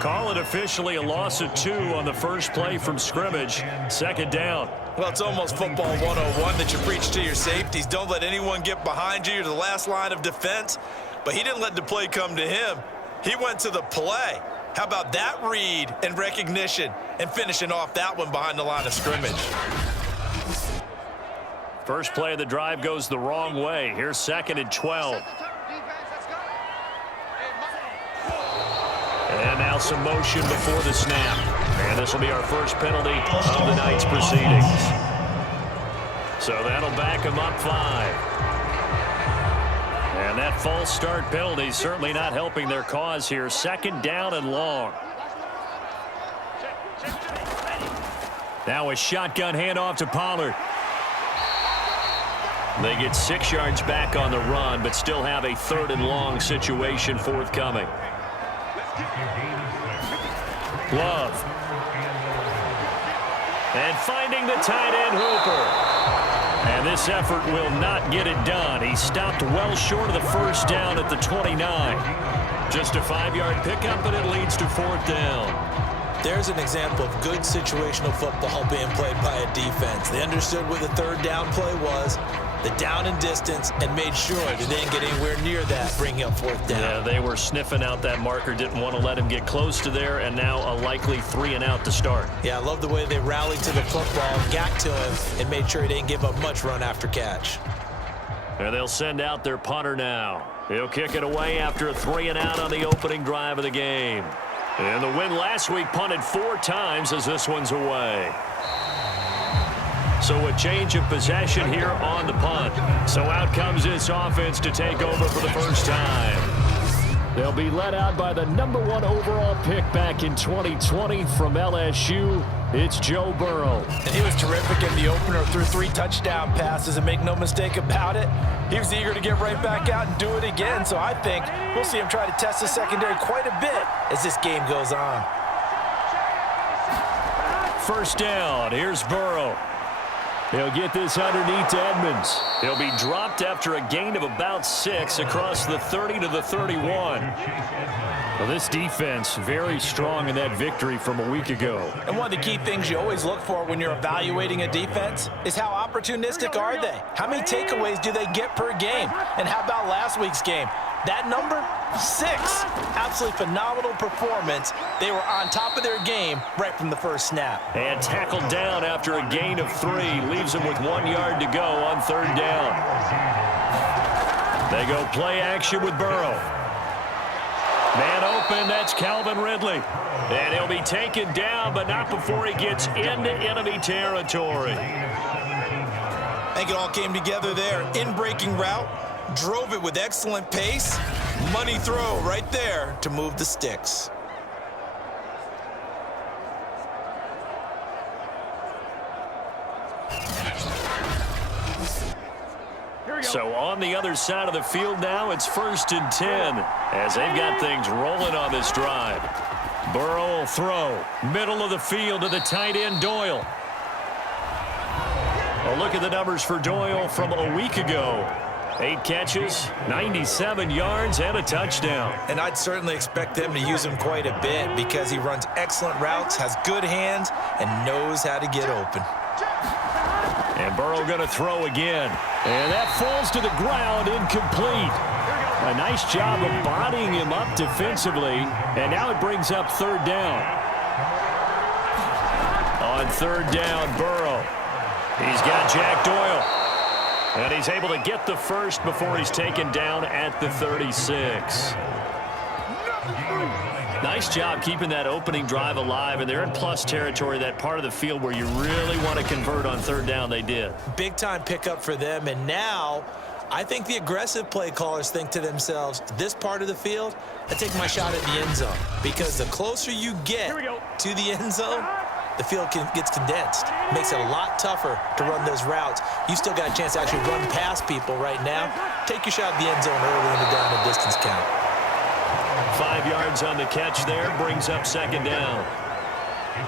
Call it officially a loss of 2 on the first play from scrimmage. Second down. Well, it's almost football 101 that you preach to your safeties. Don't let anyone get behind you. You're the last line of defense. But he didn't let the play come to him. He went to the play. How about that read and recognition and finishing off that one behind the line of scrimmage? First play of the drive goes the wrong way. Here's 2nd and 12. And now some motion before the snap. And this will be our first penalty of the night's proceedings. So that'll back him up 5. And that false start penalty certainly not helping their cause here. 2nd down and long. Now a shotgun handoff to Pollard. They get 6 yards back on the run, but still have a 3rd and long situation forthcoming. Love. And finding the tight end Hooper. And this effort will not get it done. He stopped well short of the first down at the 29. Just a 5-yard pickup, and it leads to 4th down. There's an example of good situational football being played by a defense. They understood what the 3rd down play was, the down and distance, and made sure that they didn't get anywhere near that, bringing up 4th down. Yeah, they were sniffing out that marker, didn't want to let him get close to there, and now a likely 3 and out to start. Yeah, I love the way they rallied to the football, got to him, and made sure he didn't give up much run after catch. And they'll send out their punter now. He'll kick it away after a 3 and out on the opening drive of the game. And the win last week punted 4 times as this one's away. So a change of possession here on the punt. So out comes this offense to take over for the first time. They'll be led out by the #1 overall pick back in 2020 from LSU. It's Joe Burrow. And he was terrific in the opener, threw 3 touchdown passes, and make no mistake about it, he was eager to get right back out and do it again. So I think we'll see him try to test the secondary quite a bit as this game goes on. First down. Here's Burrow. He'll get this underneath to Edmonds. He'll be dropped after a gain of about 6 across the 30 to the 31. Well, this defense very strong in that victory from a week ago. And one of the key things you always look for when you're evaluating a defense is how opportunistic are they? How many takeaways do they get per game? And how about last week's game? That number, 6. Absolutely phenomenal performance. They were on top of their game right from the first snap. And tackled down after a gain of 3. Leaves them with 1 yard to go on 3rd down. They go play action with Burrow. Man open, that's Calvin Ridley. And he'll be taken down, but not before he gets into enemy territory. I think it all came together there. In-breaking route. Drove it with excellent pace. Money throw right there to move the sticks. So on the other side of the field now, it's 1st and 10 as they've got things rolling on this drive. Burrow will throw. Middle of the field to the tight end, Doyle. A look at the numbers for Doyle from a week ago. 8 catches, 97 yards, and a touchdown. And I'd certainly expect them to use him quite a bit because he runs excellent routes, has good hands, and knows how to get open. And Burrow going to throw again. And that falls to the ground, incomplete. A nice job of bodying him up defensively. And now it brings up 3rd down. On 3rd down, Burrow. He's got Jack Doyle. And he's able to get the first before he's taken down at the 36. Nice job keeping that opening drive alive, and they're in plus territory, that part of the field where you really want to convert on 3rd down. They did. Big time pickup for them, and now I think the aggressive play callers think to themselves, this part of the field, I take my shot at the end zone, because the closer you get to the end zone, the field gets condensed. Makes it a lot tougher to run those routes. You still got a chance to actually run past people right now. Take your shot at the end zone early in the down and distance count. 5 yards on the catch there, brings up 2nd down.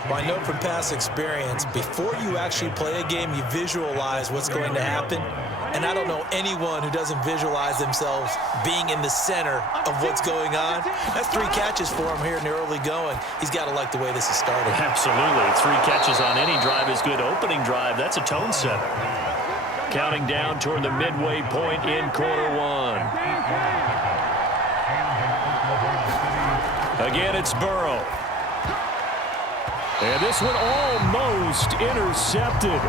Well, I know from past experience, before you actually play a game, you visualize what's going to happen. And I don't know anyone who doesn't visualize themselves being in the center of what's going on. That's 3 catches for him here in the early going. He's got to like the way this is starting. Absolutely. 3 catches on any drive is good. Opening drive, that's a tone setter. Counting down toward the midway point in quarter 1. Again, it's Burrow. And this one almost intercepted.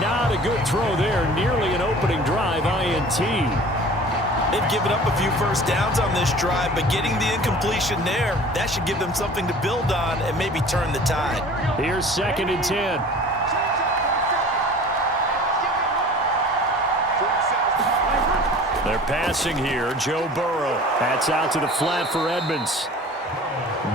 Not a good throw there. Nearly an opening drive INT. They've given up a few first downs on this drive, but getting the incompletion there, that should give them something to build on and maybe turn the tide. Here's 2nd and 10. They're passing here. Joe Burrow. That's out to the flat for Edmonds.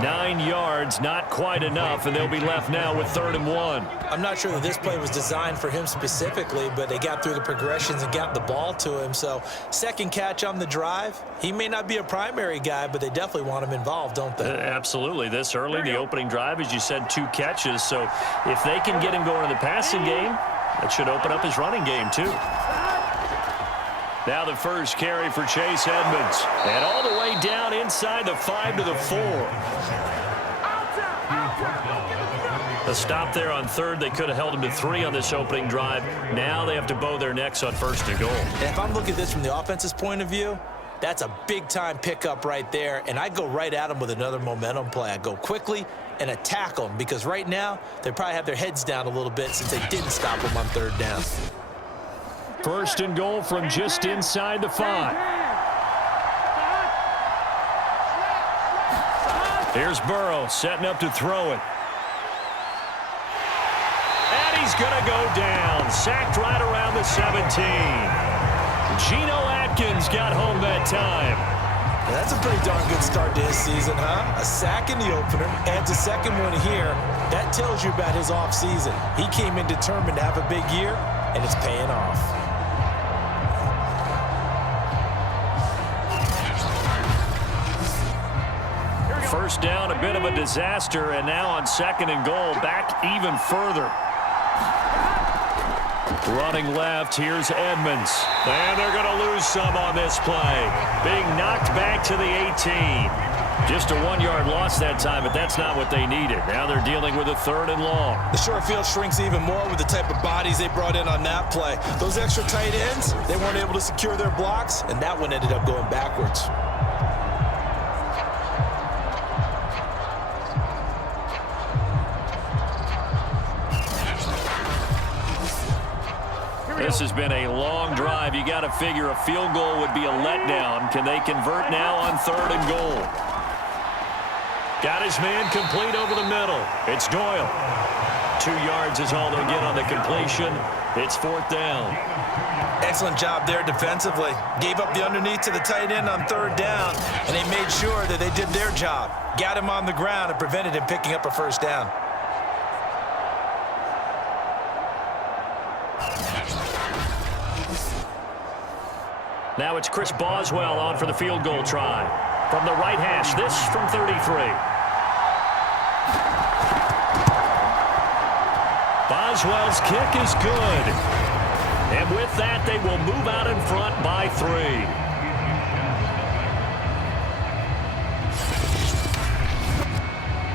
9 yards, not quite enough, and they'll be left now with 3rd and 1. I'm not sure that this play was designed for him specifically, but they got through the progressions and got the ball to him. So 2nd catch on the drive. He may not be a primary guy, but they definitely want him involved, don't they? Absolutely. This early, the opening drive, as you said, 2 catches. So if they can get him going in the passing game, that should open up his running game too. Now the first carry for Chase Edmonds. And all the way down inside the 5 to the 4. A stop there on 3rd. They could have held him to 3 on this opening drive. Now they have to bow their necks on 1st and goal. And if I'm looking at this from the offense's point of view, that's a big-time pickup right there. And I go right at him with another momentum play. I go quickly and attack them because right now they probably have their heads down a little bit since they didn't stop him on 3rd down. 1st and goal from just inside the 5. Here's Burrow setting up to throw it. And he's going to go down. Sacked right around the 17. Geno Atkins got home that time. That's a pretty darn good start to his season, huh? A sack in the opener, adds a 2nd one here. That tells you about his offseason. He came in determined to have a big year, and it's paying off. First down, a bit of a disaster, and now on 2nd and goal, back even further. Running left, here's Edmonds. And they're going to lose some on this play. Being knocked back to the 18. Just a 1-yard loss that time, but that's not what they needed. Now they're dealing with a 3rd and long. The short field shrinks even more with the type of bodies they brought in on that play. Those extra tight ends, they weren't able to secure their blocks, and that one ended up going backwards. This has been a long drive. You got to figure a field goal would be a letdown. Can they convert now on 3rd and goal? Got his man complete over the middle. It's Doyle. 2 yards is all they'll get on the completion. It's 4th down. Excellent job there defensively. Gave up the underneath to the tight end on 3rd down, and they made sure that they did their job. Got him on the ground and prevented him picking up a 1st down. Now it's Chris Boswell on for the field goal try. From the right hash, this from 33. Boswell's kick is good. And with that, they will move out in front by 3.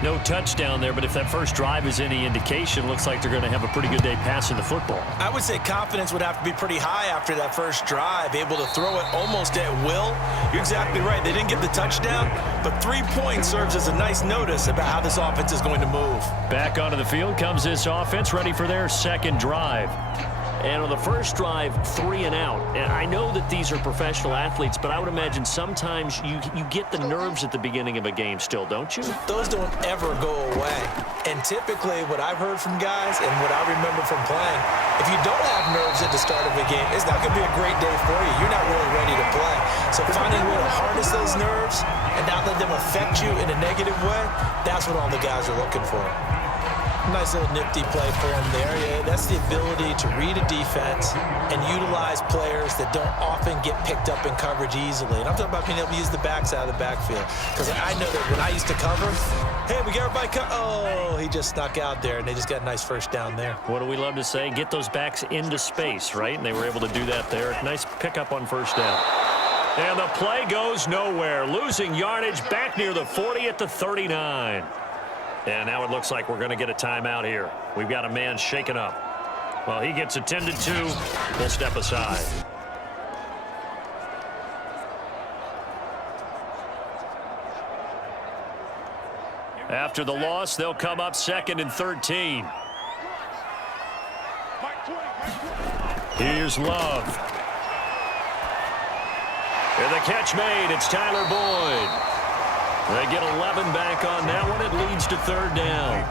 No touchdown there, but if that first drive is any indication, looks like they're going to have a pretty good day passing the football. I would say confidence would have to be pretty high after that first drive, able to throw it almost at will. You're exactly right. They didn't get the touchdown, but 3 points serves as a nice notice about how this offense is going to move. Back onto the field comes this offense, ready for their 2nd drive. And on the first drive, 3 and out. And I know that these are professional athletes, but I would imagine sometimes you get the nerves at the beginning of a game still, don't you? Those don't ever go away. And typically what I've heard from guys and what I remember from playing, if you don't have nerves at the start of a game, it's not going to be a great day for you. You're not really ready to play. So finding a way to harness those nerves and not let them affect you in a negative way, that's what all the guys are looking for. Nice little nifty play for him there. Yeah, that's the ability to read a defense and utilize players that don't often get picked up in coverage easily. And I'm talking about being able to use the backs out of the backfield. Because I know that when I used to cover, hey, we got everybody oh, he just snuck out there, and they just got a nice first down there. What do we love to say? Get those backs into space, right? And they were able to do that there. Nice pickup on first down. And the play goes nowhere. Losing yardage back near the 40 at the 39. And now it looks like we're going to get a timeout here. We've got a man shaken up. Well, he gets attended to. We'll step aside. After the loss, they'll come up 2nd and 13. Here's Love. And the catch made. It's Tyler Boyd. They get 11 back on that one. It leads to 3rd down.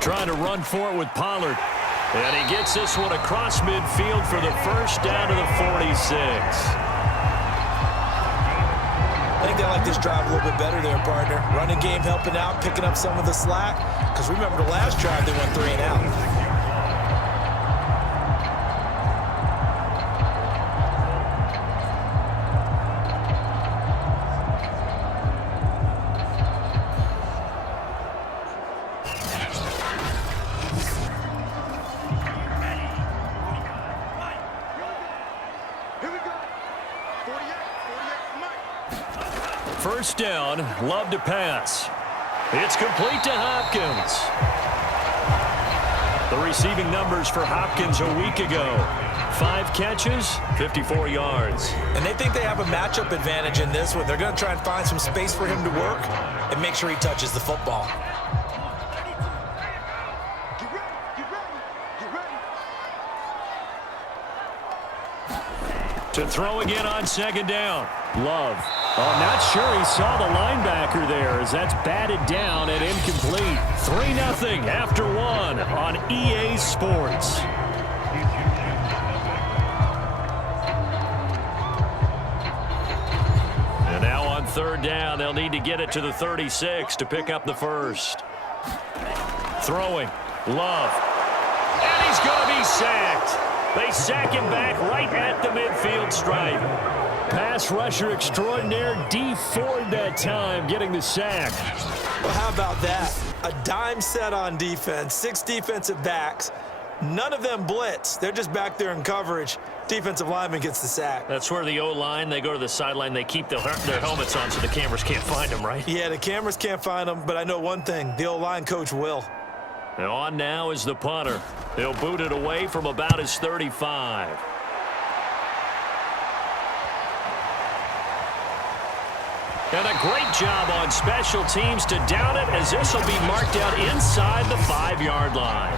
Trying to run for it with Pollard. And he gets this one across midfield for the first down to the 46. I think they like this drive a little bit better there, partner. Running game helping out, picking up some of the slack. Because remember the last drive, they went 3 and out. First down, Love to pass. It's complete to Hopkins. The receiving numbers for Hopkins a week ago. 5 catches, 54 yards. And they think they have a matchup advantage in this one. They're going to try and find some space for him to work and make sure he touches the football. To throw again on 2nd down. Love. Oh, not sure he saw the linebacker there as that's batted down and incomplete. 3-0 after 1 on EA Sports. And now on 3rd down, they'll need to get it to the 36 to pick up the first. Throwing. Love. And he's going to be sacked. They sack him back right at the midfield stripe. Pass rusher extraordinaire, D Ford that time, getting the sack. Well, how about that? A dime set on defense, 6 defensive backs. None of them blitz. They're just back there in coverage. Defensive lineman gets the sack. That's where the O-line, they go to the sideline, they keep their helmets on so the cameras can't find them, right? Yeah, the cameras can't find them, but I know one thing. The O-line coach will. And on now is the punter. They'll boot it away from about his 35. And a great job on special teams to down it as this will be marked out inside the 5-yard line.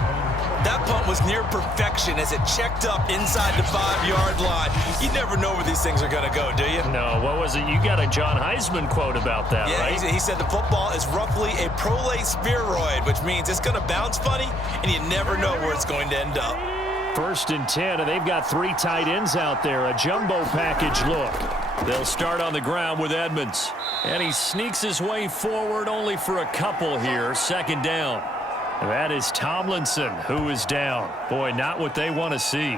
That punt was near perfection as it checked up inside the 5-yard line. You never know where these things are going to go, do you? No, what was it? You got a John Heisman quote about that, yeah, right? He said the football is roughly a prolate spheroid, which means it's going to bounce funny, and you never know where it's going to end up. 1st and 10, and they've got 3 tight ends out there. A jumbo package look. They'll start on the ground with Edmonds. And he sneaks his way forward only for a couple here. 2nd down. That is Tomlinson who is down. Boy, not what they want to see.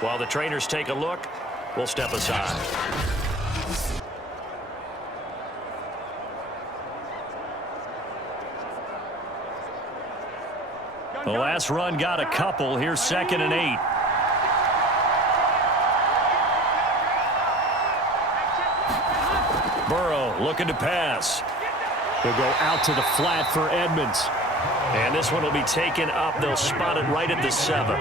While the trainers take a look, we'll step aside. The last run got a couple. Here's 2nd and 8. Burrow looking to pass. He'll go out to the flat for Edmonds. And this one will be taken up. They'll spot it right at the 7.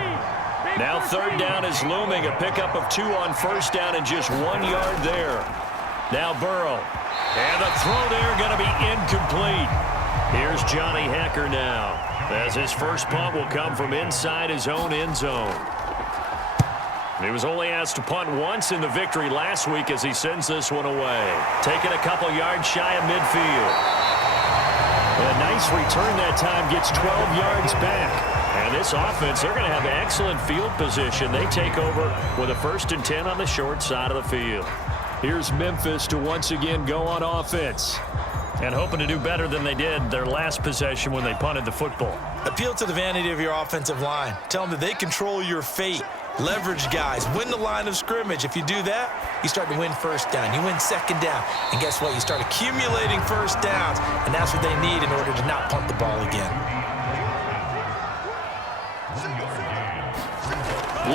Now 3rd down is looming. A pickup of 2 on 1st down and just 1 yard there. Now Burrow. And the throw there going to be incomplete. Here's Johnny Hecker now, as his first punt will come from inside his own end zone. He was only asked to punt once in the victory last week as he sends this one away. Taking a couple yards shy of midfield. A nice return that time, gets 12 yards back. And this offense, they're going to have excellent field position. They take over with a 1st and 10 on the short side of the field. Here's Memphis to once again go on offense. And hoping to do better than they did their last possession when they punted the football. Appeal to the vanity of your offensive line. Tell them that they control your fate. Leverage guys. Win the line of scrimmage. If you do that, you start to win first down. You win second down. And guess what? You start accumulating first downs. And that's what they need in order to not punt the ball again.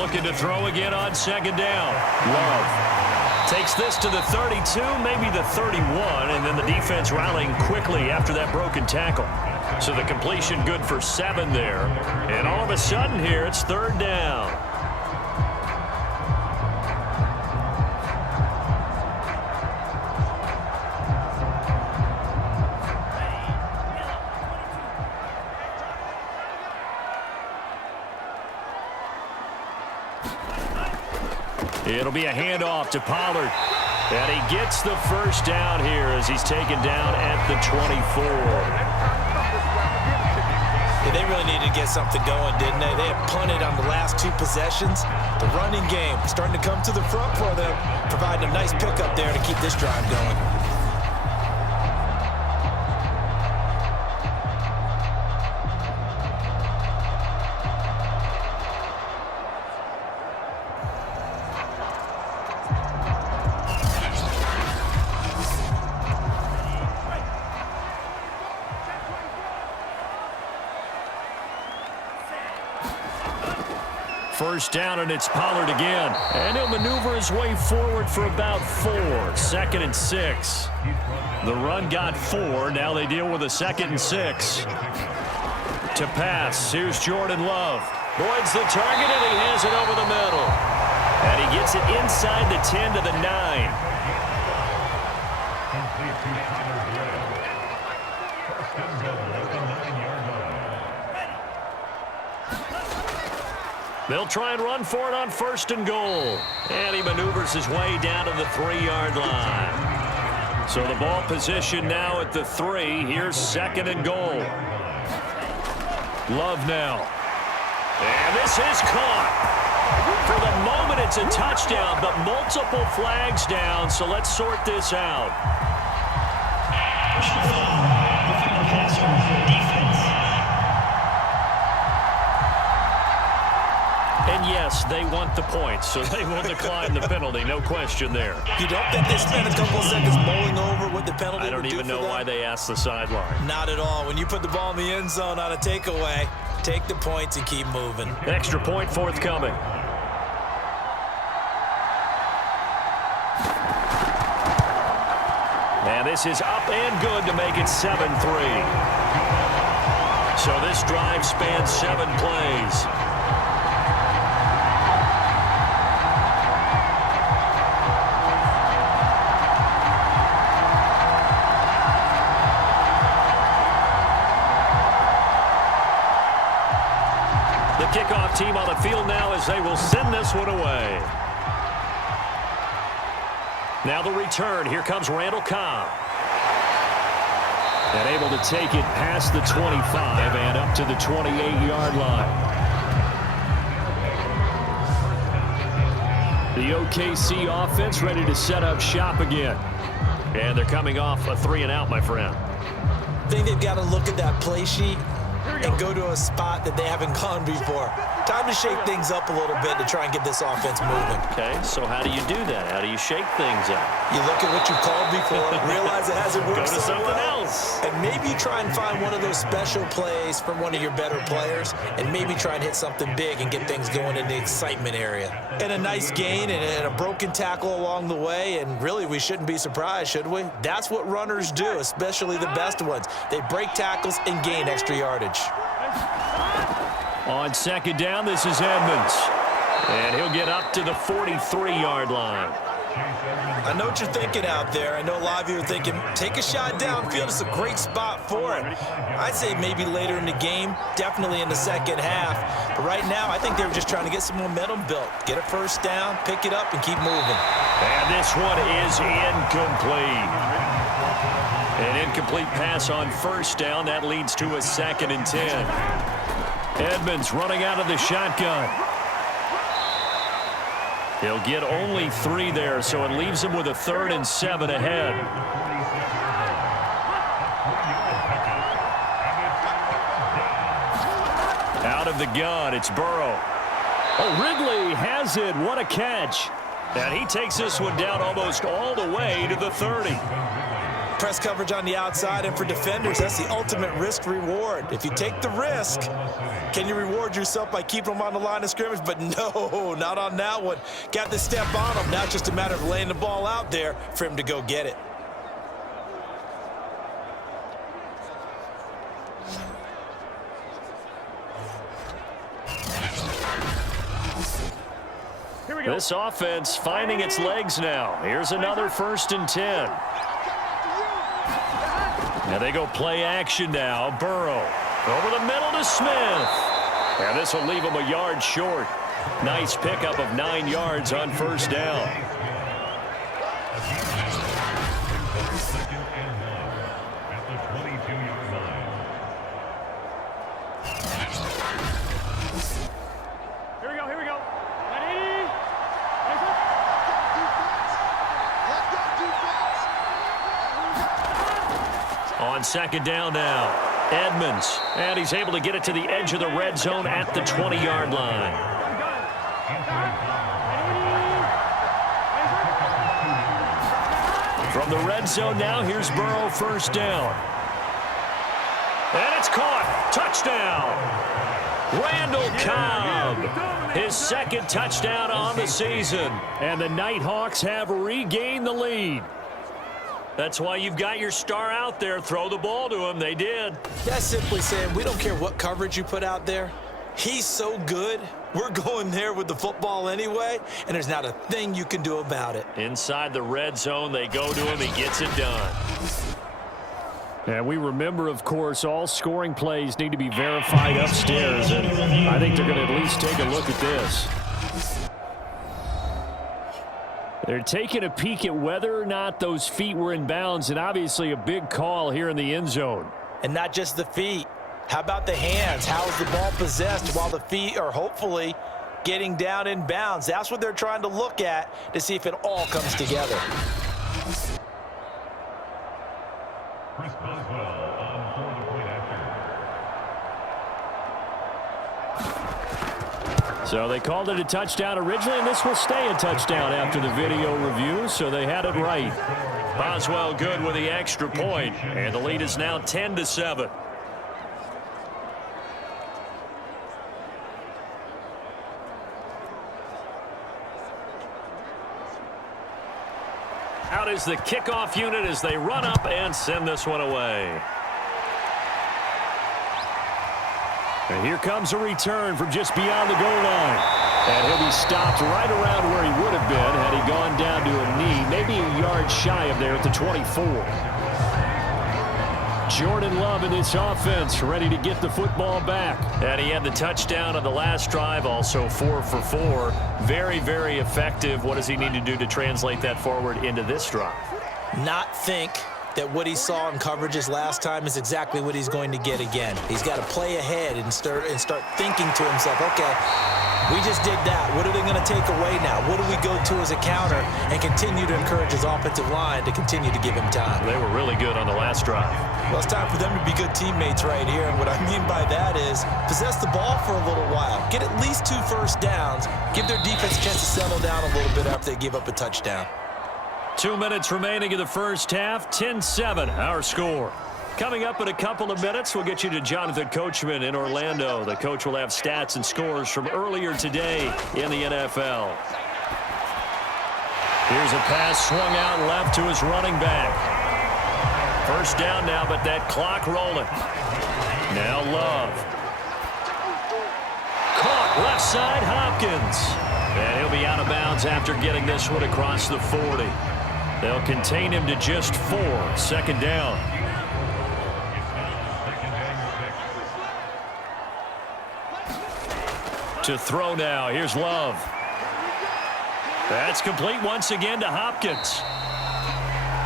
Looking to throw again on second down. Love takes this to the 32, maybe the 31, and then the defense rallying quickly after that broken tackle. So the completion good for 7 there. And all of a sudden here, it's third down. It'll be a handoff to Pollard. And he gets the first down here as he's taken down at the 24. Yeah, they really needed to get something going, didn't they? They had punted on the last 2 possessions. The running game starting to come to the front for them, providing a nice pickup there to keep this drive going. First down, and it's Pollard again. And he'll maneuver his way forward for about 4. 2nd and 6. The run got 4. Now they deal with a 2nd and 6. To pass, here's Jordan Love. Boyd's the target, and he has it over the middle. And he gets it inside the 10 to the 9. They'll try and run for it on 1st and goal. And he maneuvers his way down to the 3-yard line. So the ball position now at the 3. Here's 2nd and goal. Love now. And this is caught. For the moment, it's a touchdown, but multiple flags down, so let's sort this out. And yes, they want the points, so they will decline the penalty. No question there. You don't think they spent a couple seconds mulling over what the penalty I don't even know why they asked the sideline. Not at all. When you put the ball in the end zone on a takeaway, take the points and keep moving. Extra point forthcoming. And this is up and good to make it 7-3. So this drive spans 7 plays. The kickoff team on the field now as they will send this one away. Now the return. Here comes Randall Cobb. And able to take it past the 25 and up to the 28-yard line. The OKC offense ready to set up shop again. And they're coming off a 3-and-out, my friend. I think they've got to look at that play sheet and go to a spot that they haven't gone before. Time to shake things up a little bit to try and get this offense moving. Okay, so how do you do that? How do you shake things up? You look at what you've called before, realize it hasn't worked Go to so something well, else. and maybe try and find one of those special plays from one of your better players, and maybe try and hit something big and get things going in the excitement area. And a nice gain and a broken tackle along the way, and really we shouldn't be surprised, should we? That's what runners do, especially the best ones. They break tackles and gain extra yardage. On second down, this is Edmonds. And he'll get up to the 43-yard line. I know what you're thinking out there. I know a lot of you are thinking, take a shot downfield. It's a great spot for it. I'd say maybe later in the game, definitely in the second half. But right now, I think they were just trying to get some momentum built. Get a first down, pick it up, and keep moving. And this one is incomplete. An incomplete pass on first down. That leads to a 2nd and 10. Edmonds running out of the shotgun. He'll get only 3 there, so it leaves him with a 3rd and 7 ahead. Out of the gun, it's Burrow. Oh, Ridley has it. What a catch. And he takes this one down almost all the way to the 30. Press coverage on the outside, and for defenders, that's the ultimate risk-reward. If you take the risk, can you reward yourself by keeping them on the line of scrimmage? But no, not on that one. Got to step on him. Now it's just a matter of laying the ball out there for him to go get it. This offense finding its legs now. Here's another 1st and 10. Now they go play action now. Burrow over the middle to Smith. And this will leave him a yard short. Nice pickup of 9 yards on 1st down. On 2nd down now, Edmonds, and he's able to get it to the edge of the red zone at the 20-yard line. From the red zone now, here's Burrow, 1st down. And it's caught. Touchdown. Randall Cobb, his 2nd touchdown on the season. And the Nighthawks have regained the lead. That's why you've got your star out there. Throw the ball to him. They did. That's simply saying we don't care what coverage you put out there. He's so good. We're going there with the football anyway, and there's not a thing you can do about it. Inside the red zone, they go to him. He gets it done. And we remember, of course, all scoring plays need to be verified upstairs, and I think they're going to at least take a look at this. They're taking a peek at whether or not those feet were in bounds, and obviously a big call here in the end zone. And not just the feet. How about the hands? How is the ball possessed while the feet are hopefully getting down in bounds? That's what they're trying to look at to see if it all comes together. So they called it a touchdown originally, and this will stay a touchdown after the video review, so they had it right. Boswell good with the extra point, and the lead is now 10-7. Out is the kickoff unit as they run up and send this one away. And here comes a return from just beyond the goal line. And he'll be stopped right around where he would have been had he gone down to a knee, maybe a yard shy of there at the 24. Jordan Love in this offense, ready to get the football back. And he had the touchdown on the last drive, also 4 for 4. Very, very effective. What does he need to do to translate that forward into this drive? Not think that what he saw in coverages last time is exactly what he's going to get again. He's got to play ahead and start thinking to himself, okay, we just did that. What are they going to take away now? What do we go to as a counter? And continue to encourage his offensive line to continue to give him time. They were really good on the last drive. Well, it's time for them to be good teammates right here. And what I mean by that is possess the ball for a little while. Get at least 2 first downs. Give their defense a chance to settle down a little bit after they give up a touchdown. 2 minutes remaining in the first half. 10-7 our score. Coming up in a couple of minutes, we'll get you to Jonathan Coachman in Orlando. The coach will have stats and scores from earlier today in the NFL. Here's a pass swung out left to his running back. First down now, but that clock rolling. Now Love. Caught left side, Hopkins. And he'll be out of bounds after getting this one across the 40. They'll contain him to just 4. 2nd down. To throw now. Here's Love. That's complete once again to Hopkins.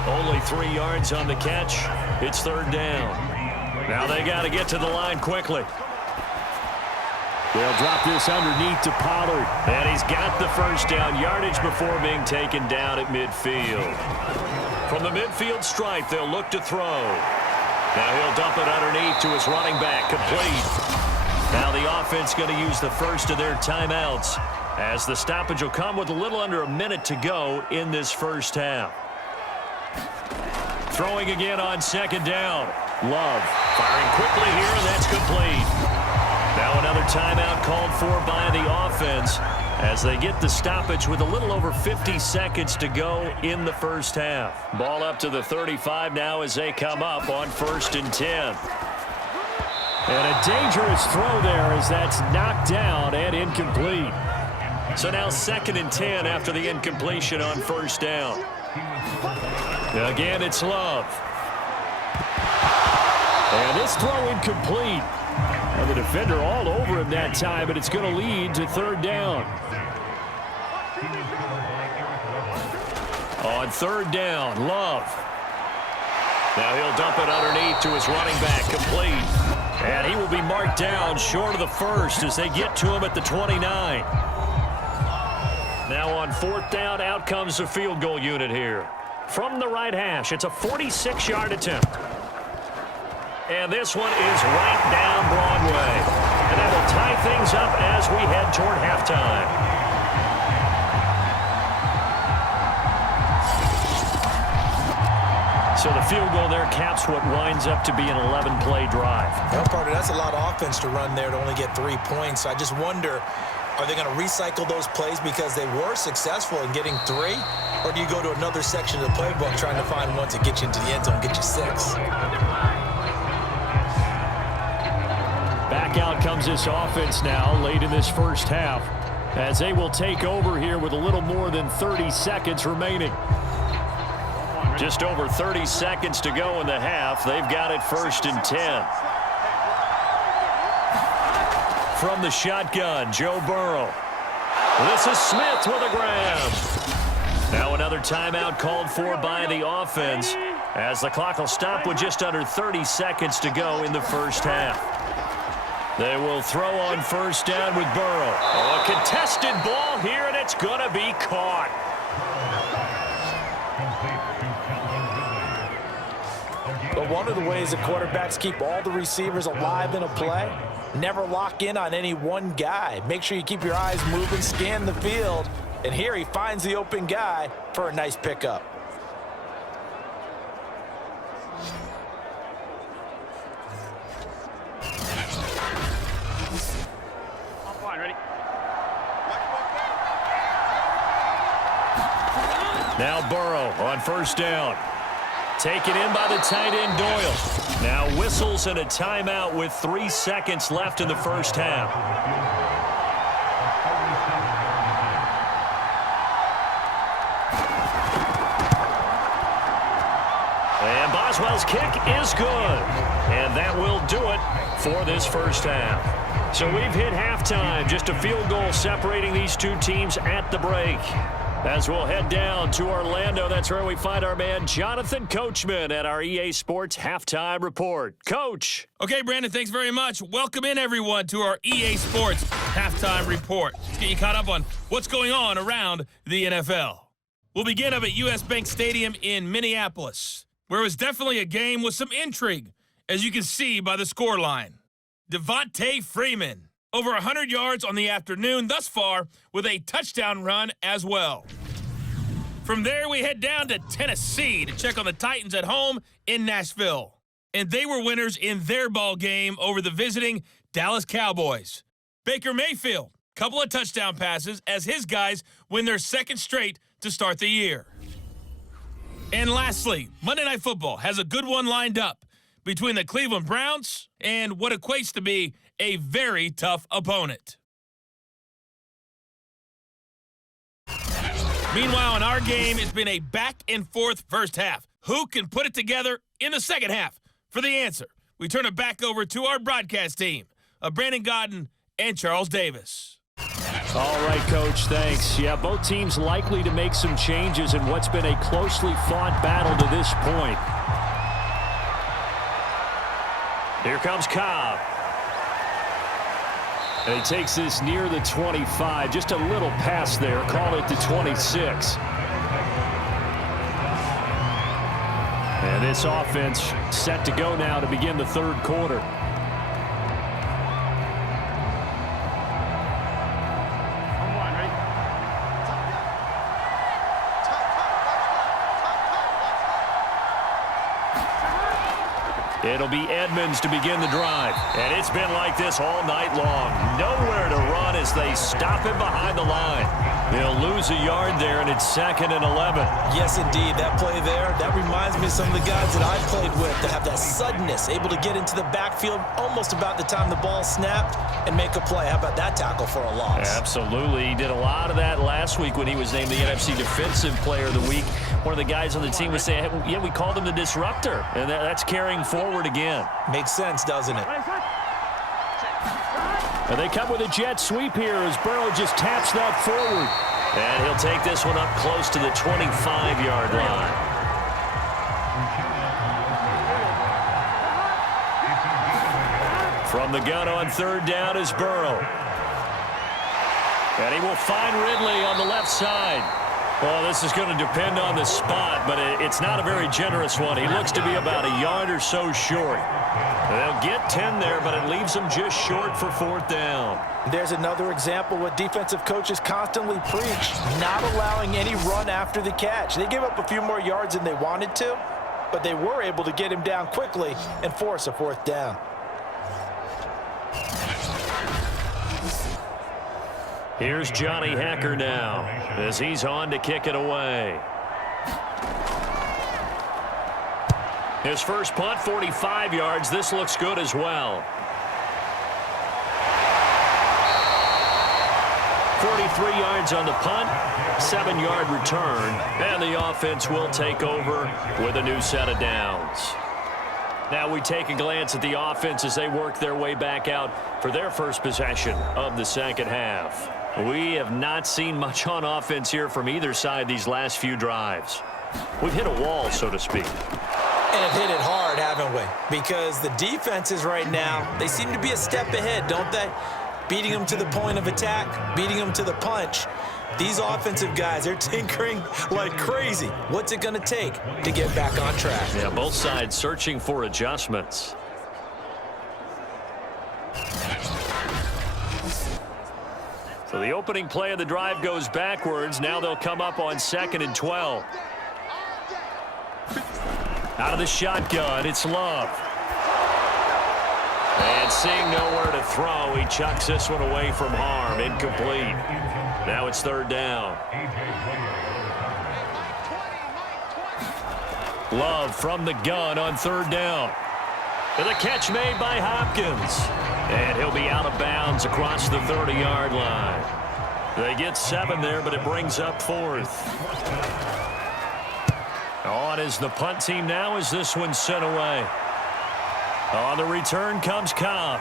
Only 3 yards on the catch. It's 3rd down. Now they got to get to the line quickly. They'll drop this underneath to Pollard. And he's got the first down yardage before being taken down at midfield. From the midfield stripe, they'll look to throw. Now he'll dump it underneath to his running back, complete. Now the offense going to use the first of their timeouts, as the stoppage will come with a little under a minute to go in this first half. Throwing again on second down. Love firing quickly here, and that's complete. Now another timeout called for by the offense as they get the stoppage with a little over 50 seconds to go in the first half. Ball up to the 35 now as they come up on 1st and 10. And a dangerous throw there as that's knocked down and incomplete. So now 2nd and 10 after the incompletion on 1st down. Again, it's Love. And this throw incomplete. And the defender all over him that time, but it's going to lead to 3rd down. On 3rd down, Love. Now he'll dump it underneath to his running back, complete. And he will be marked down short of the first as they get to him at the 29. Now on 4th down, out comes the field goal unit here. From the right hash, it's a 46-yard attempt. And this one is right down Broadway. And that will tie things up as we head toward halftime. So the field goal there caps what winds up to be an 11-play drive. Well, partner, that's a lot of offense to run there to only get 3 points. I just wonder, are they going to recycle those plays because they were successful in getting 3? Or do you go to another section of the playbook trying to find one to get you into the end zone and get you 6? Back out comes this offense now late in this first half as they will take over here with a little more than 30 seconds remaining. Just over 30 seconds to go in the half. They've got it 1st and 10. From the shotgun, Joe Burrow. This is Smith with a grab. Now another timeout called for by the offense as the clock will stop with just under 30 seconds to go in the first half. They will throw on 1st down with Burrow. Oh, a contested ball here, and it's going to be caught. But one of the ways that quarterbacks keep all the receivers alive in a play, never lock in on any one guy. Make sure you keep your eyes moving, scan the field. And here he finds the open guy for a nice pickup. Now Burrow on 1st down. Taken in by the tight end, Doyle. Now whistles and a timeout with 3 seconds left in the first half. And Boswell's kick is good. And that will do it for this first half. So we've hit halftime. Just a field goal separating these two teams at the break. As we'll head down to Orlando, that's where we find our man Jonathan Coachman at our EA Sports Halftime Report. Coach. Okay, Brandon, thanks very much. Welcome in, everyone, to our EA Sports Halftime Report. Let's get you caught up on what's going on around the NFL. We'll begin up at U.S. Bank Stadium in Minneapolis, where it was definitely a game with some intrigue, as you can see by the scoreline. Devontae Freeman, over 100 yards on the afternoon thus far with a touchdown run as well. From there, we head down to Tennessee to check on the Titans at home in Nashville. And they were winners in their ball game over the visiting Dallas Cowboys. Baker Mayfield, couple of touchdown passes as his guys win their 2nd straight to start the year. And lastly, Monday Night Football has a good one lined up between the Cleveland Browns and what equates to be a very tough opponent. Meanwhile, in our game, it's been a back-and-forth first half. Who can put it together in the second half? For the answer, we turn it back over to our broadcast team of Brandon Godden and Charles Davis. All right, Coach, thanks. Yeah, both teams likely to make some changes in what's been a closely fought battle to this point. Here comes Cobb. And he takes this near the 25. Just a little pass there. Call it the 26. And this offense set to go now to begin the third quarter. It'll be Edmonds to begin the drive. And it's been like this all night long. Nowhere to run as they stop him behind the line. They'll lose a yard there, and it's 2nd and 11. Yes, indeed. That play there, that reminds me of some of the guys that I played with that have that suddenness, able to get into the backfield almost about the time the ball snapped and make a play. How about that tackle for a loss? Absolutely. He did a lot of that last week when he was named the NFC Defensive Player of the Week. One of the guys on the team was saying, hey, yeah, we called him the disruptor, and that's carrying forward again. Makes sense, doesn't it? And they come with a jet sweep here as Burrow just taps that forward. And he'll take this one up close to the 25-yard line. From the gun on 3rd down is Burrow. And he will find Ridley on the left side. Well, this is going to depend on the spot, but it's not a very generous one. He looks to be about a yard or so short. They'll get 10 there, but it leaves them just short for 4th down. There's another example what defensive coaches constantly preach, not allowing any run after the catch. They gave up a few more yards than they wanted to, but they were able to get him down quickly and force a 4th down. Here's Johnny Hacker now as he's on to kick it away. His first punt, 45 yards. This looks good as well. 43 yards on the punt, 7-yard return, and the offense will take over with a new set of downs. Now we take a glance at the offense as they work their way back out for their first possession of the second half. We have not seen much on offense here from either side these last few drives. We've hit a wall, so to speak. And have hit it hard, haven't we? Because the defenses right now, they seem to be a step ahead, don't they? Beating them to the point of attack, beating them to the punch. These offensive guys, they're tinkering like crazy. What's it going to take to get back on track? Yeah, both sides searching for adjustments. So the opening play of the drive goes backwards. Now they'll come up on 2nd and 12. Out of the shotgun, it's Love. And seeing nowhere to throw, he chucks this one away from harm. Incomplete. Now it's 3rd down. Love from the gun on 3rd down. And the catch made by Hopkins. And he'll be out of bounds across the 30-yard line. They get 7 there, but it brings up 4th. On is the punt team now as this one's sent away. On the return comes Cobb.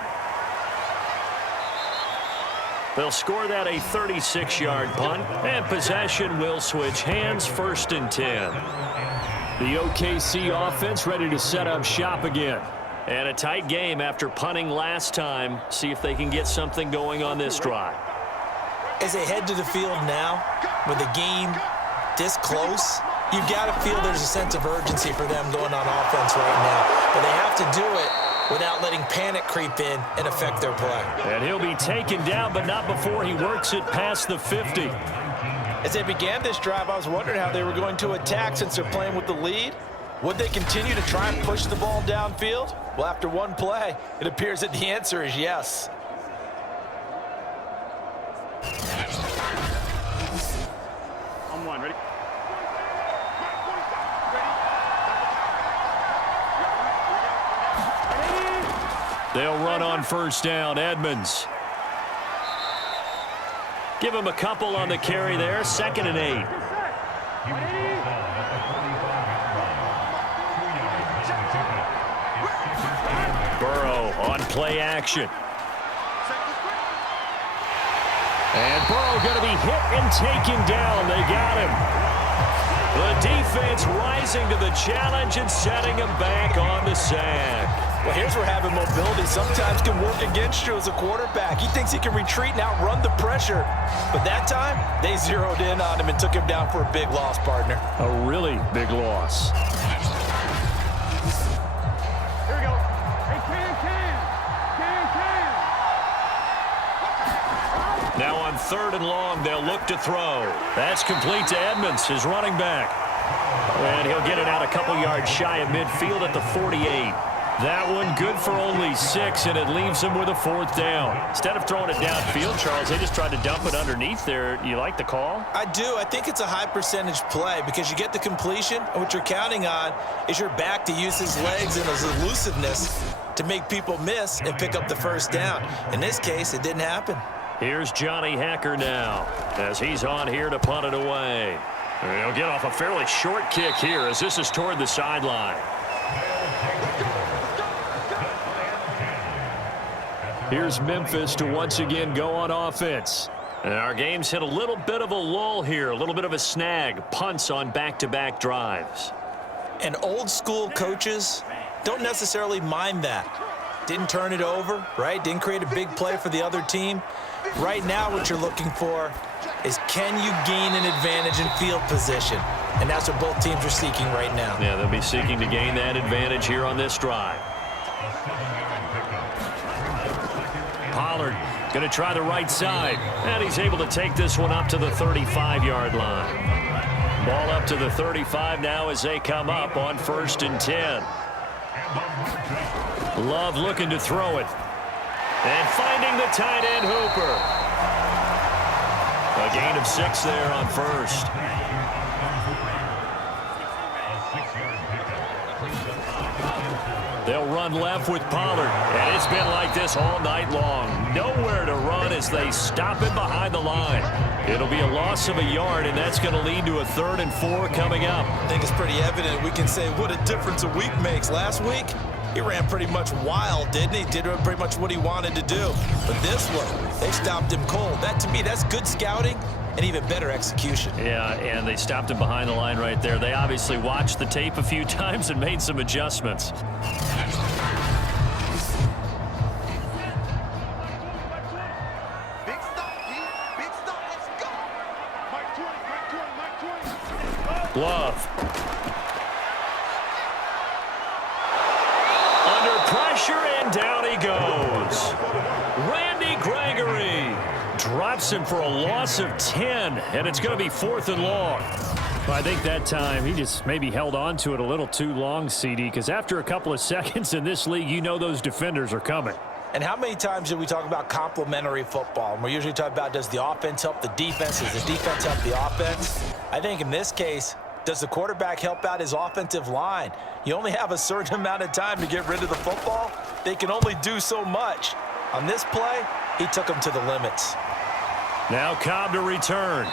They'll score that a 36-yard punt, and possession will switch hands, 1st and 10. The OKC offense ready to set up shop again. And a tight game after punting last time. See if they can get something going on this drive. As they head to the field now, with the game this close, you've got to feel there's a sense of urgency for them going on offense right now. But they have to do it without letting panic creep in and affect their play. And he'll be taken down, but not before he works it past the 50. As they began this drive, I was wondering how they were going to attack since they're playing with the lead. Would they continue to try and push the ball downfield? Well, after one play, it appears that the answer is yes. On 1, ready? They'll run on 1st down. Edmonds. Give him a couple on the carry there. 2nd and 8. Burrow on play action. And Burrow going to be hit and taken down. They got him. The defense rising to the challenge and setting him back on the sack. Well, here's where having mobility sometimes can work against you as a quarterback. He thinks he can retreat and outrun the pressure. But that time, they zeroed in on him and took him down for a big loss, partner. A really big loss. Here we go. Hey, Can. Now on 3rd and long, they'll look to throw. That's complete to Edmonds, his running back. And he'll get it out a couple yards shy of midfield at the 48. That one good for only 6, and it leaves him with a 4th down. Instead of throwing it downfield, Charles, they just tried to dump it underneath there. You like the call? I do. I think it's a high percentage play because you get the completion, and what you're counting on is your back to use his legs and his elusiveness to make people miss and pick up the 1st down. In this case, it didn't happen. Here's Johnny Hacker now as he's on here to punt it away. He'll get off a fairly short kick here as this is toward the sideline. Here's Memphis to once again go on offense. And our game's hit a little bit of a lull here, a little bit of a snag. Punts on back-to-back drives. And old school coaches don't necessarily mind that. Didn't turn it over, right? Didn't create a big play for the other team. Right now what you're looking for is can you gain an advantage in field position? And that's what both teams are seeking right now. Yeah, they'll be seeking to gain that advantage here on this drive. Pollard going to try the right side. And he's able to take this one up to the 35-yard line. Ball up to the 35 now as they come up on 1st and 10. Love looking to throw it. And finding the tight end Hooper. A gain of 6 there on 1st. They'll run left with Pollard. And it's been like this all night long. Nowhere to run as they stop him behind the line. It'll be a loss of a yard, and that's going to lead to a 3rd and 4 coming up. I think it's pretty evident. We can say what a difference a week makes. Last week, he ran pretty much wild, didn't he? Did pretty much what he wanted to do. But this one, they stopped him cold. That, to me, that's good scouting and even better execution. Yeah, and they stopped him behind the line right there. They obviously watched the tape a few times and made some adjustments. Love. Under pressure, and down he goes. Randy Gregory drops him for a loss of 10, and it's going to be 4th and long. Well, I think that time he just maybe held on to it a little too long, CD, because after a couple of seconds in this league, you know those defenders are coming. And how many times do we talk about complementary football? And we're usually talking about, does the offense help the defense? Does the defense help the offense? I think in this case, does the quarterback help out his offensive line? You only have a certain amount of time to get rid of the football. They can only do so much. On this play, he took them to the limits. Now Cobb to return.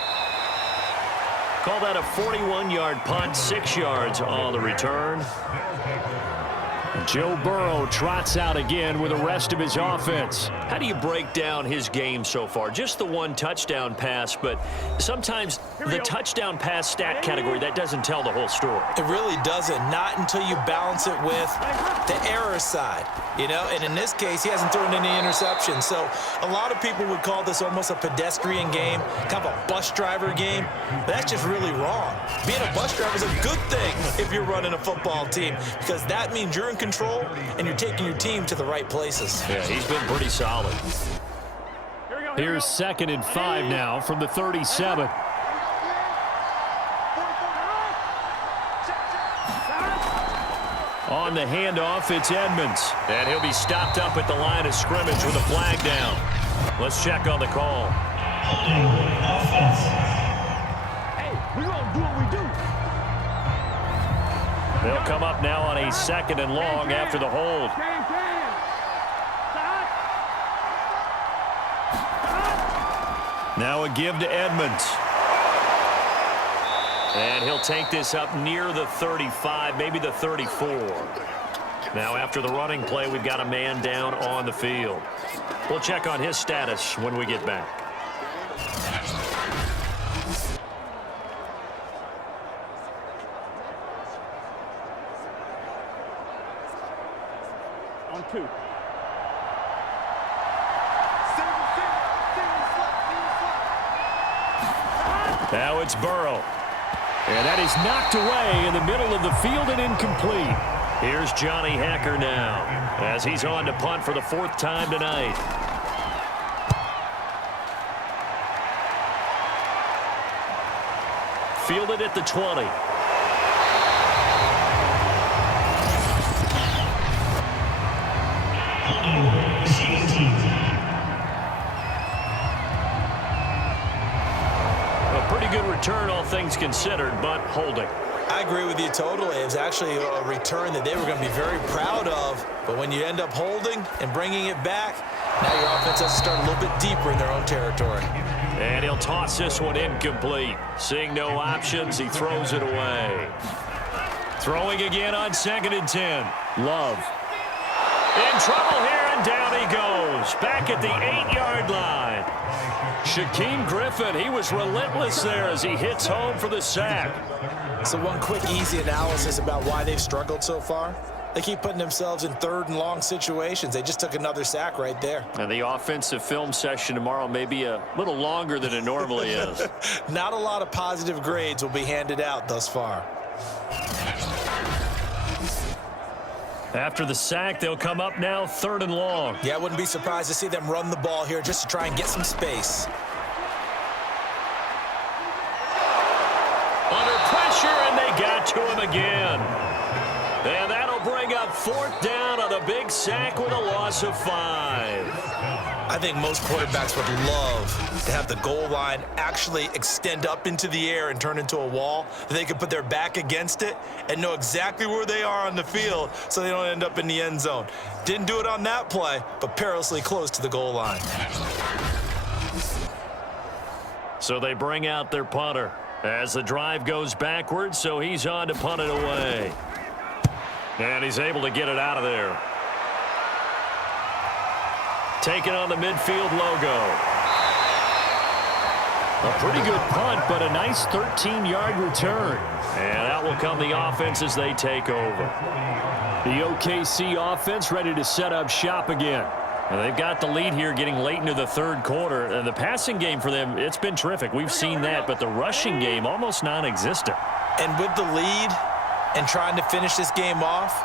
Call that a 41-yard punt, 6 yards on the return. Joe Burrow trots out again with the rest of his offense. How do you break down his game so far? Just the one touchdown pass, but sometimes the touchdown pass stat category, that doesn't tell the whole story. It really doesn't, not until you balance it with the error side, you know? And in this case, he hasn't thrown any interceptions. So a lot of people would call this almost a pedestrian game, kind of a bus driver game. But that's just really wrong. Being a bus driver is a good thing if you're running a football team, because that means you're in control and you're taking your team to the right places. Yeah, he's been pretty solid. Here's 2nd and 5 now from the 37. On the handoff, it's Edmonds. And he'll be stopped up at the line of scrimmage with a flag down. Let's check on the call. Hey, we're going to do what we do. They'll come up now on a 2nd and long after the hold. Now a give to Edmonds. And he'll take this up near the 35, maybe the 34. Now after the running play, we've got a man down on the field. We'll check on his status when we get back. On 2. Now it's Burrow. And that is knocked away in the middle of the field and incomplete. Here's Johnny Hacker now as he's on to punt for the 4th time tonight. Fielded at the 20. Good return, all things considered, but holding. I agree with you totally. It was actually a return that they were going to be very proud of. But when you end up holding and bringing it back, now your offense has to start a little bit deeper in their own territory. And he'll toss this one incomplete. Seeing no options, he throws it away. Throwing again on 2nd and 10. Love. In trouble here, and down he goes. Back at the 8-yard line. Shaquem Griffin, he was relentless there as he hits home for the sack. So one quick, easy analysis about why they've struggled so far. They keep putting themselves in 3rd and long situations. They just took another sack right there. And the offensive film session tomorrow may be a little longer than it normally is. Not a lot of positive grades will be handed out thus far. After the sack, they'll come up now 3rd and long. Yeah, I wouldn't be surprised to see them run the ball here just to try and get some space. Under pressure, and they got to him again. And that'll bring up 4th down on a big sack with a loss of 5. I think most quarterbacks would love to have the goal line actually extend up into the air and turn into a wall. They could put their back against it and know exactly where they are on the field so they don't end up in the end zone. Didn't do it on that play, but perilously close to the goal line. So they bring out their punter as the drive goes backwards, so he's on to punt it away. And he's able to get it out of there. Taking on the midfield logo. A pretty good punt, but a nice 13-yard return. And out will come the offense as they take over. The OKC offense ready to set up shop again. And they've got the lead here getting late into the 3rd quarter. And the passing game for them, it's been terrific. We've seen that, but the rushing game almost non-existent. And with the lead and trying to finish this game off,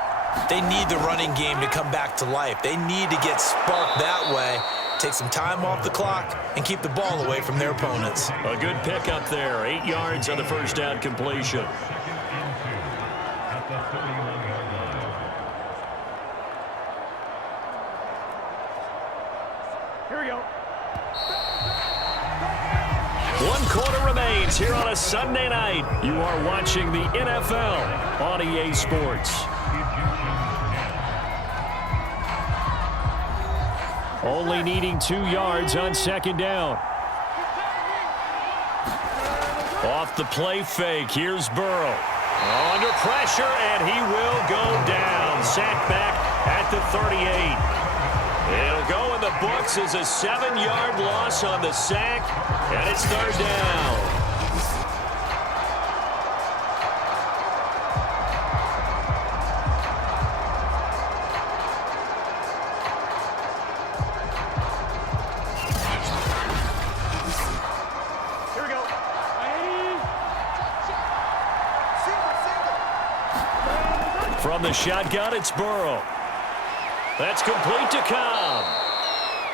they need the running game to come back to life. They need to get sparked that way, take some time off the clock, and keep the ball away from their opponents. A good pickup there. 8 yards on the 1st down completion. Here we go. 1 quarter remains here on a Sunday night. You are watching the NFL on EA Sports. Only needing 2 yards on 2nd down. Off the play fake, here's Burrow. Under pressure, and he will go down. Sacked back at the 38. It'll go in the books as a 7-yard loss on the sack, and it's 3rd down. From the shotgun, it's Burrow. That's complete to Cobb.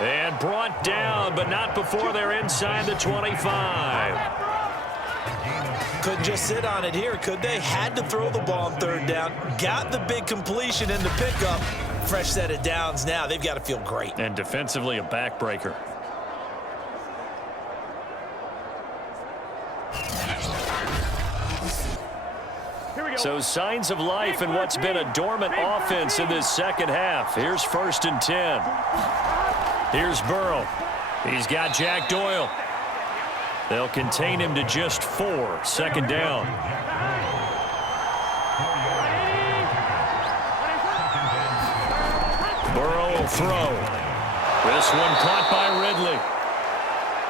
And brought down, but not before they're inside the 25. Couldn't just sit on it here, could they? Had to throw the ball on 3rd down. Got the big completion in the pickup. Fresh set of downs now. They've got to feel great. And defensively, a backbreaker. So signs of life in what's been a dormant offense in this 2nd half. Here's 1st and 10. Here's Burrow. He's got Jack Doyle. They'll contain him to just 4. 2nd down. Burrow will throw. This one caught by Ridley.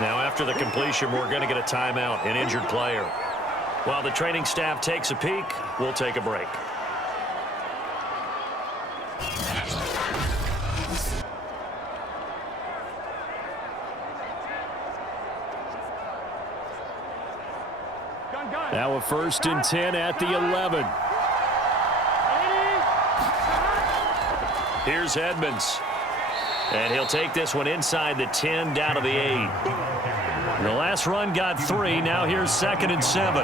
Now after the completion, we're going to get a timeout, an injured player. While the training staff takes a peek, we'll take a break. Now a 1st and 10 at the 11. Here's Edmonds. And he'll take this one inside the 10 down to the 8. The last run got 3. Now here's 2nd and 7.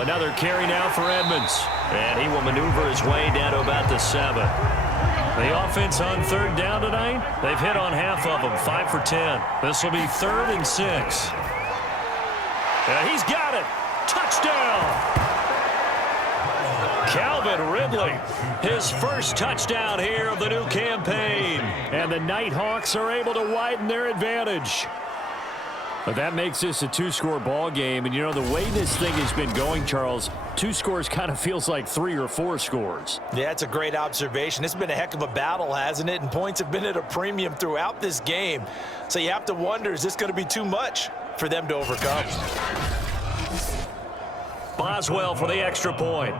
Another carry now for Edmonds. And he will maneuver his way down to about the 7. The offense on 3rd down tonight, they've hit on half of them, 5 for 10. This will be 3rd and 6. He's got it. Touchdown. Calvin Ridley, his first touchdown here of the new campaign. And the Nighthawks are able to widen their advantage. But that makes this a 2-score ball game. And, you know, the way this thing has been going, Charles, 2 scores kind of feels like 3 or 4 scores. Yeah, that's a great observation. It's been a heck of a battle, hasn't it? And points have been at a premium throughout this game. So you have to wonder, is this going to be too much for them to overcome? Boswell for the extra point.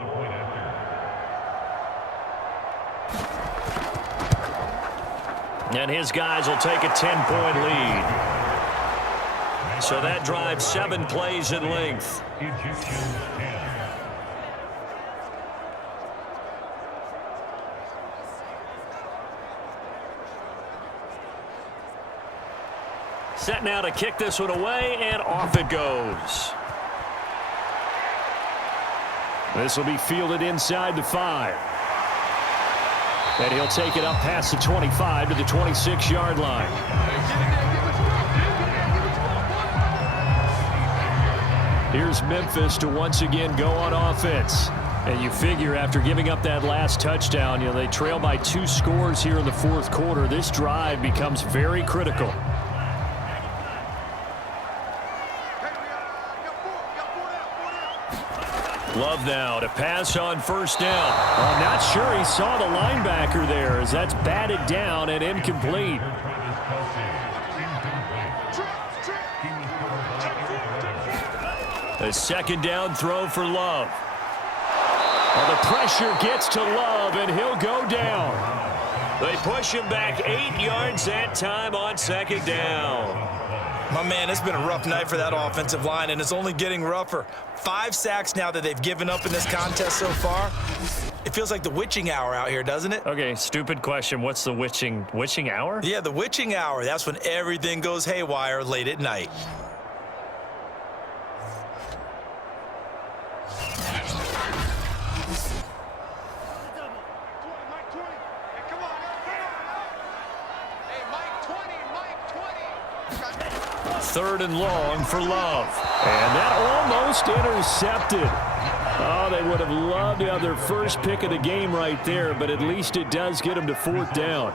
And his guys will take a 10-point lead. So that drives 7 plays in length. Set now to kick this one away, and off it goes. This will be fielded inside the 5. And he'll take it up past the 25 to the 26-yard line. Here's Memphis to once again go on offense. And you figure after giving up that last touchdown, you know, they trail by 2 scores here in the 4th quarter. This drive becomes very critical. Love now to pass on 1st down. I'm not sure he saw the linebacker there as that's batted down and incomplete. A 2nd down throw for Love. Well, the pressure gets to Love, and he'll go down. They push him back 8 yards that time on 2nd down. My man, it's been a rough night for that offensive line, and it's only getting rougher. 5 sacks now that they've given up in this contest so far. It feels like the witching hour out here, doesn't it? Okay, stupid question. What's the witching hour? Yeah, the witching hour. That's when everything goes haywire late at night. Third and long for Love. And that almost intercepted. Oh, they would have loved to have their first pick of the game right there, but at least it does get them to 4th down.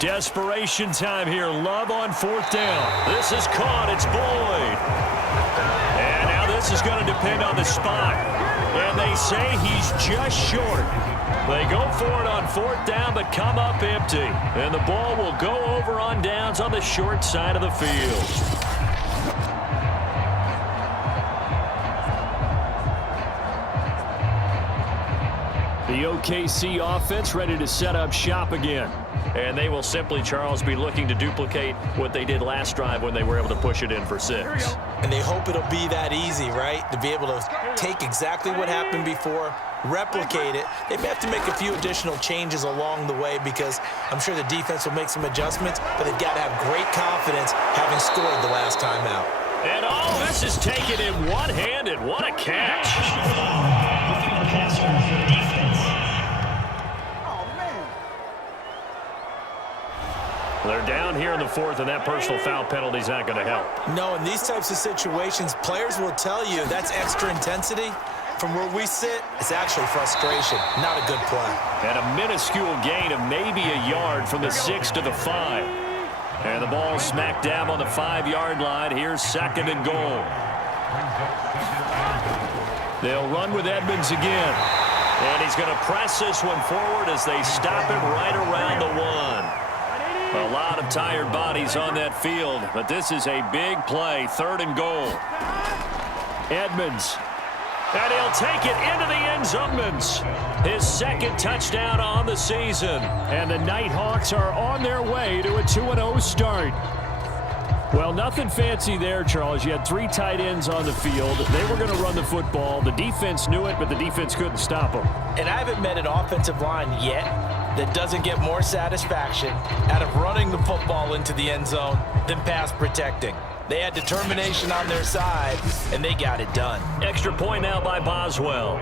Desperation time here. Love on 4th down. This is caught. It's Boyd. And now this is going to depend on the spot. And they say he's just short. They go for it on 4th down, but come up empty. And the ball will go over on downs on the short side of the field. The OKC offense ready to set up shop again. And they will simply, Charles, be looking to duplicate what they did last drive when they were able to push it in for 6. And they hope it'll be that easy, right? To be able to take exactly what happened before, replicate it. They may have to make a few additional changes along the way because I'm sure the defense will make some adjustments, but they've got to have great confidence having scored the last time out. And all this is taken in one-handed. What a catch. They're down here in the 4th, and that personal foul penalty is not going to help. No, in these types of situations, players will tell you that's extra intensity. From where we sit, it's actually frustration, not a good play. And a minuscule gain of maybe a yard from the 6 to the 5. And the ball smack dab on the 5-yard line. Here's 2nd and goal. They'll run with Edmonds again. And he's going to press this one forward as they stop him right around the 1. A lot of tired bodies on that field, but this is a big play. 3rd and goal. Edmonds. And he'll take it into the end zone. His 2nd touchdown on the season. And the Nighthawks are on their way to a 2-0 start. Well, nothing fancy there, Charles. You had 3 tight ends on the field. They were going to run the football. The defense knew it, but the defense couldn't stop them. And I haven't met an offensive line yet that doesn't get more satisfaction out of running the football into the end zone than pass protecting. They had determination on their side, and they got it done. Extra point now by Boswell.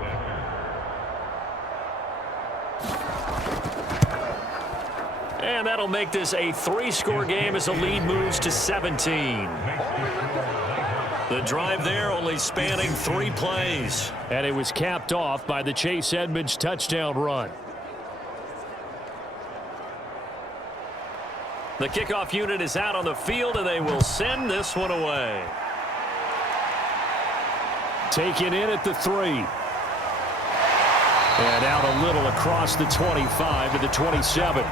And that'll make this a 3-score game as the lead moves to 17. The drive there only spanning 3 plays. And it was capped off by the Chase Edmonds touchdown run. The kickoff unit is out on the field, and they will send this one away. Taken in at the 3. And out a little across the 25 to the 27.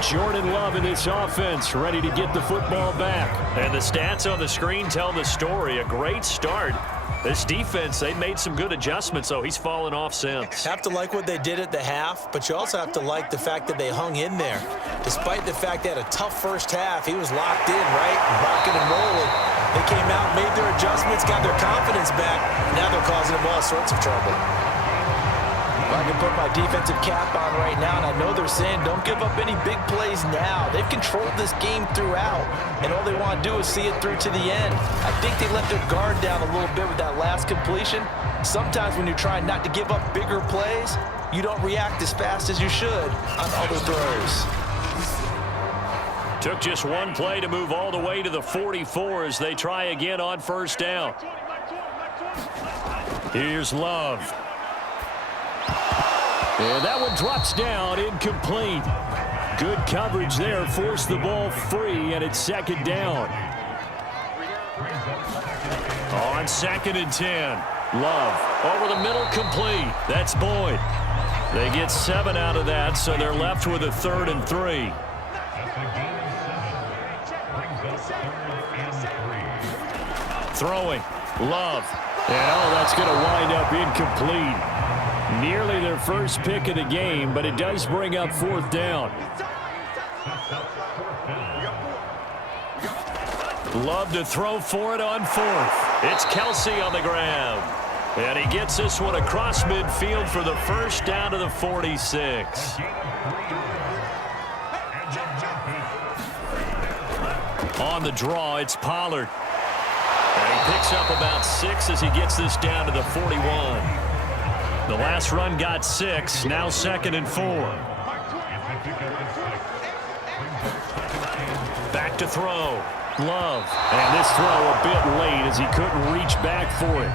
Jordan Love in this offense, ready to get the football back. And the stats on the screen tell the story. A great start. This defense, they made some good adjustments, so he's fallen off since. Have to like what they did at the half, but you also have to like the fact that they hung in there. Despite the fact they had a tough first half, he was locked in, right? Rocking and rolling. They came out, made their adjustments, got their confidence back. Now they're causing them all sorts of trouble. I can put my defensive cap on right now, and I know they're saying don't give up any big plays now. They've controlled this game throughout, and all they want to do is see it through to the end. I think they let their guard down a little bit with that last completion. Sometimes when you're trying not to give up bigger plays, you don't react as fast as you should on other throws. Took just 1 play to move all the way to the 44 as they try again on first down. Here's Love. And that one drops down, incomplete. Good coverage there, forced the ball free, and it's second down. On 2nd and 10, Love over the middle, complete. That's Boyd. They get 7 out of that, so they're left with a 3rd and 3. Throwing, Love. And that's going to wind up incomplete. Nearly their first pick of the game, but it does bring up 4th down. Love to throw for it on 4th. It's Kelsey on the ground. And he gets this one across midfield for the first down to the 46. On the draw, it's Pollard. And he picks up about 6 as he gets this down to the 41. The last run got 6, now 2nd and 4. Back to throw. Love. And this throw a bit late as he couldn't reach back for it.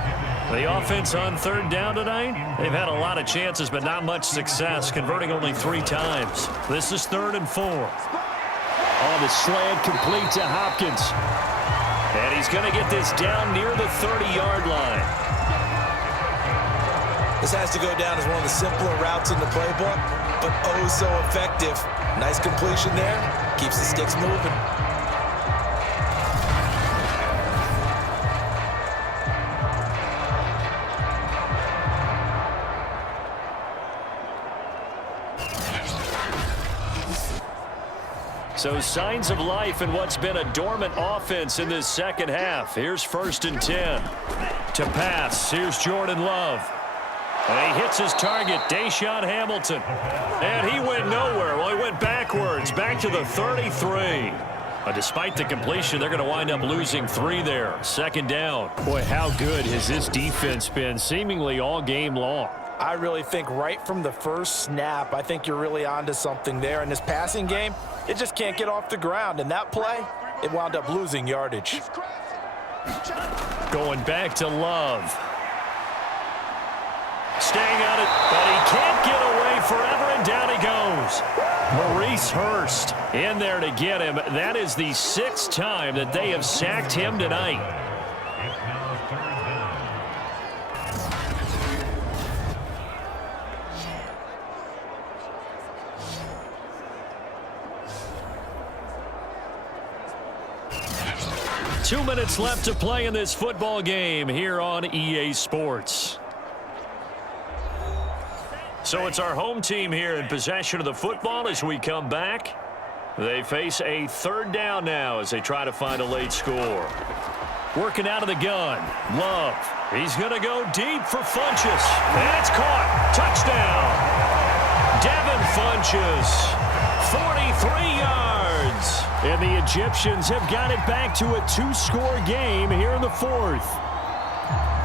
The offense on 3rd down tonight, they've had a lot of chances but not much success, converting only 3 times. This is 3rd and 4. On the slant, complete to Hopkins. And he's going to get this down near the 30-yard line. This has to go down as one of the simpler routes in the playbook, but oh so effective. Nice completion there. Keeps the sticks moving. So signs of life in what's been a dormant offense in this second half. Here's 1st and 10. To pass, here's Jordan Love. And he hits his target, Deshaun Hamilton. And he went nowhere. Well, he went backwards, back to the 33. But despite the completion, they're going to wind up losing 3 there. 2nd down. Boy, how good has this defense been seemingly all game long? I really think right from the first snap, I think you're really onto something there. In this passing game, it just can't get off the ground. And that play, it wound up losing yardage. Going back to Love. Staying on it, but he can't get away forever, and down he goes. Maurice Hurst in there to get him. That is the 6th time that they have sacked him tonight. Two minutes left to play in this football game here on EA Sports. So it's our home team here in possession of the football as we come back. They face a third down now as they try to find a late score. Working out of the gun. Love. He's going to go deep for Funchess. And it's caught. Touchdown. Devin Funchess. 43 yards. And the Egyptians have got it back to a 2-score game here in the fourth.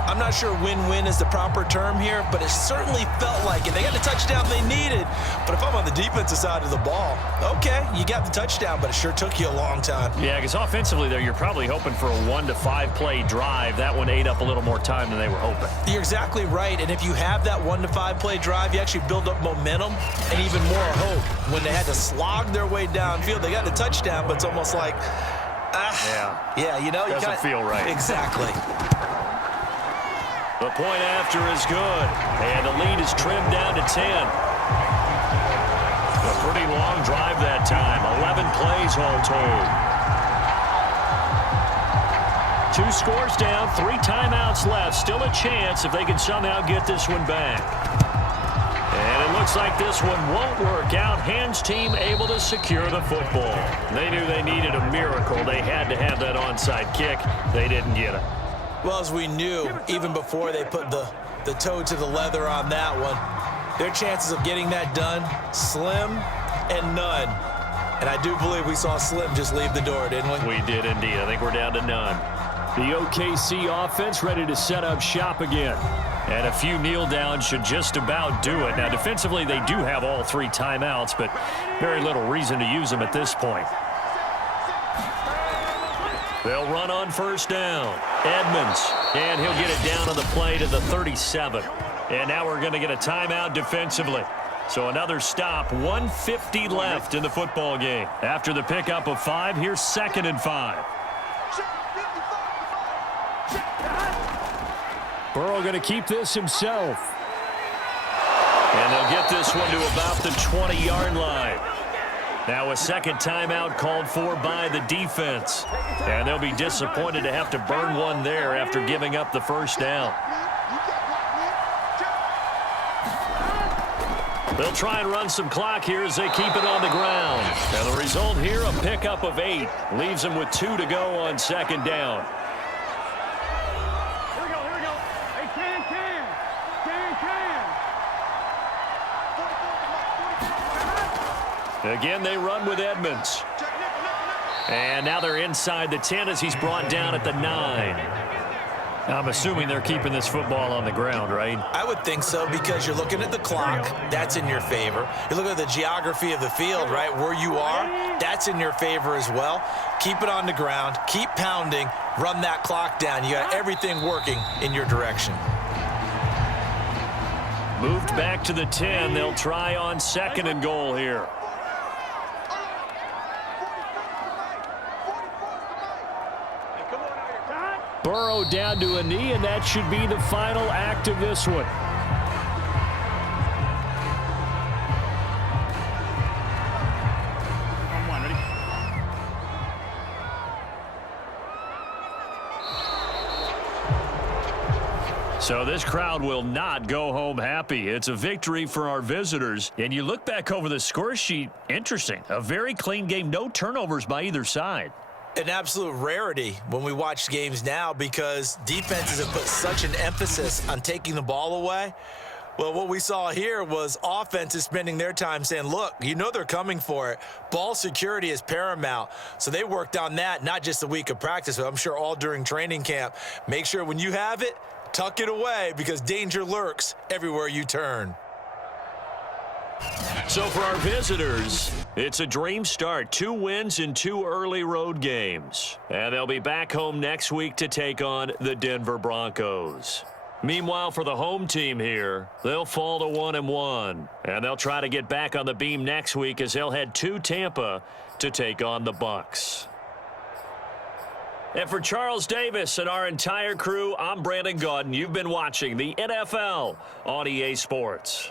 I'm not sure win-win is the proper term here, but it certainly felt like it. They got the touchdown they needed. But if I'm on the defensive side of the ball, okay, you got the touchdown, but it sure took you a long time. Yeah, because offensively there, you're probably hoping for a 1 to 5 play drive. That one ate up a little more time than they were hoping. You're exactly right, and if you have that 1 to 5 play drive, you actually build up momentum and even more hope. When they had to slog their way downfield, they got the touchdown, but it's almost like, yeah, you know, doesn't feel right. Exactly. The point after is good, and the lead is trimmed down to 10. A pretty long drive that time, 11 plays all told. 2 scores down, 3 timeouts left. Still a chance if they can somehow get this one back. And it looks like this one won't work out. Hands team able to secure the football. They knew they needed a miracle. They had to have that onside kick. They didn't get it. Well, as we knew, even before they put the toe to the leather on that one, their chances of getting that done, slim and none. And I do believe we saw Slim just leave the door, didn't we? We did indeed. I think we're down to none. The OKC offense ready to set up shop again. And a few kneel downs should just about do it. Now, defensively, they do have all 3 timeouts, but very little reason to use them at this point. They'll run on first down. Edmonds, and he'll get it down on the play to the 37. And now we're going to get a timeout defensively. So another stop, 1:50 left in the football game. After the pickup of 5, here's 2nd and 5. Burrow going to keep this himself. And they'll get this one to about the 20-yard line. Now a second timeout called for by the defense. And they'll be disappointed to have to burn one there after giving up the first down. They'll try and run some clock here as they keep it on the ground. And the result here, a pickup of 8. Leaves them with 2 to go on 2nd down. Here we go. Hey, can. Again, they run with Edmonds. And now they're inside the 10 as he's brought down at the 9. I'm assuming they're keeping this football on the ground, right? I would think so, because you're looking at the clock. That's in your favor. You're looking at the geography of the field, right? Where you are, that's in your favor as well. Keep it on the ground. Keep pounding. Run that clock down. You got everything working in your direction. Moved back to the 10. They'll try on 2nd and goal here. Burrow down to a knee, and that should be the final act of this one. So this crowd will not go home happy. It's a victory for our visitors. And you look back over the score sheet, interesting. A very clean game, no turnovers by either side. An absolute rarity when we watch games now, because defenses have put such an emphasis on taking the ball away. Well, what we saw here was offenses spending their time saying, look, you know they're coming for it. Ball security is paramount. So they worked on that, not just a week of practice, but I'm sure all during training camp. Make sure when you have it, tuck it away, because danger lurks everywhere you turn. So for our visitors, it's a dream start. 2 wins in 2 early road games. And they'll be back home next week to take on the Denver Broncos. Meanwhile, for the home team here, they'll fall to 1-1. And they'll try to get back on the beam next week as they'll head to Tampa to take on the Bucs. And for Charles Davis and our entire crew, I'm Brandon Gaudin. You've been watching the NFL on EA Sports.